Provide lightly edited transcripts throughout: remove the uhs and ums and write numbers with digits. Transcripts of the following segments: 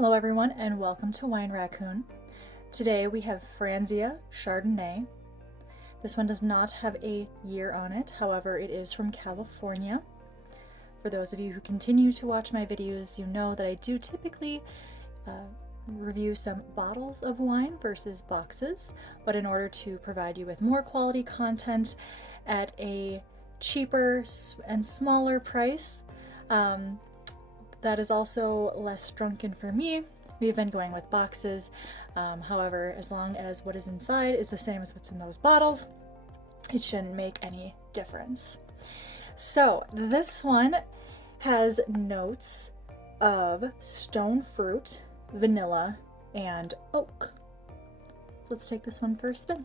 Hello everyone and welcome to Wine Raccoon. Today we have Franzia Chardonnay. This one does not have a year on it, however it is from California. For those of you who continue to watch my videos, you know that I do typically review some bottles of wine versus boxes, but in order to provide you with more quality content at a cheaper and smaller price, that is also less drunken for me. We've been going with boxes. However, as long as what is inside is the same as what's in those bottles, it shouldn't make any difference. So this one has notes of stone fruit, vanilla, and oak. So let's take this one for a spin.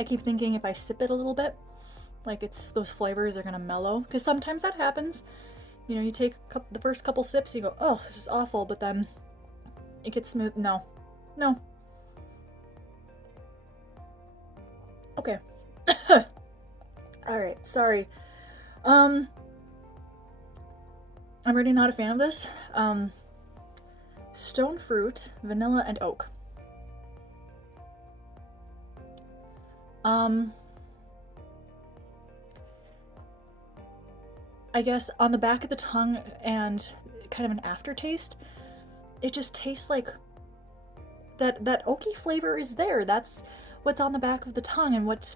I keep thinking if I sip it a little bit, like those flavors are gonna mellow, because sometimes that happens. You know, you take the first couple sips, you go, oh, this is awful, but then it gets smooth. No. Okay. Alright, sorry. I'm really not a fan of this. Stone fruit, vanilla, and oak. I guess on the back of the tongue and kind of an aftertaste, it just tastes like that oaky flavor is there. That's what's on the back of the tongue and what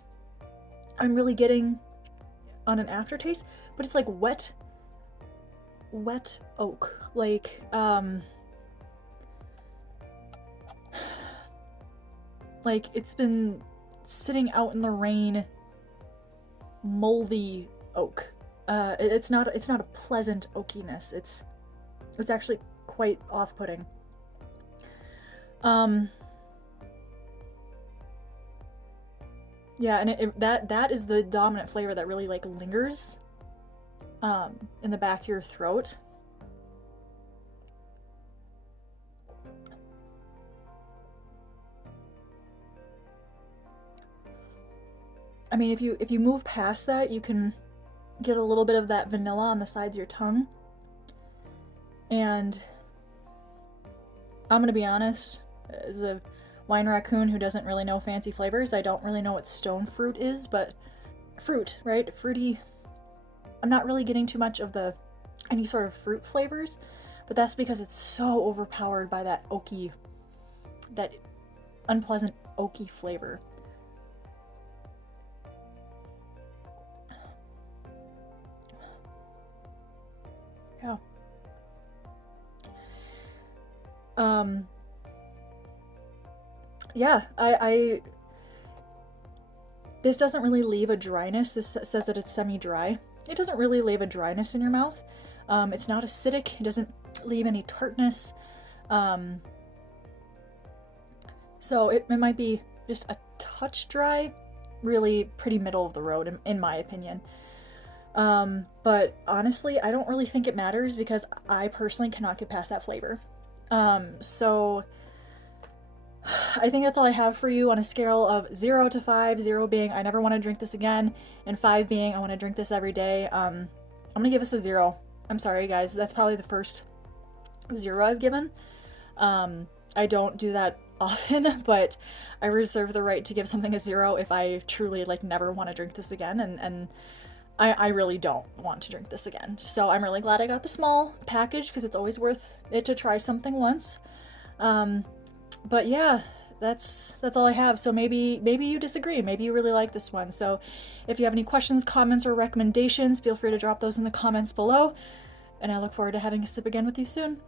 I'm really getting on an aftertaste, but it's like wet oak. Like, like it's been sitting out in the rain, moldy oak. It's not a pleasant oakiness. It's actually quite off-putting. Yeah, and that is the dominant flavor that really like lingers in the back of your throat. I mean, if you move past that, you can get a little bit of that vanilla on the sides of your tongue. And I'm gonna be honest, as a wine raccoon who doesn't really know fancy flavors, I don't really know what stone fruit is, but fruit, right? Fruity. I'm not really getting too much of any sort of fruit flavors, but that's because it's so overpowered by that unpleasant oaky flavor. Yeah. Yeah, this doesn't really leave a dryness. This says that it's semi-dry. It doesn't really leave a dryness in your mouth. It's not acidic. It doesn't leave any tartness. So it might be just a touch dry, really pretty middle of the road in my opinion. But honestly, I don't really think it matters because I personally cannot get past that flavor. So I think that's all I have for you on a scale of 0 to 5, 0 being I never want to drink this again, and 5 being I want to drink this every day. I'm gonna give this a 0. I'm sorry guys, that's probably the first 0 I've given. I don't do that often, but I reserve the right to give something a 0 if I truly like never want to drink this again, and I really don't want to drink this again. So I'm really glad I got the small package because it's always worth it to try something once. But yeah, that's all I have. So maybe you disagree. Maybe you really like this one. So if you have any questions, comments, or recommendations, feel free to drop those in the comments below. And I look forward to having a sip again with you soon.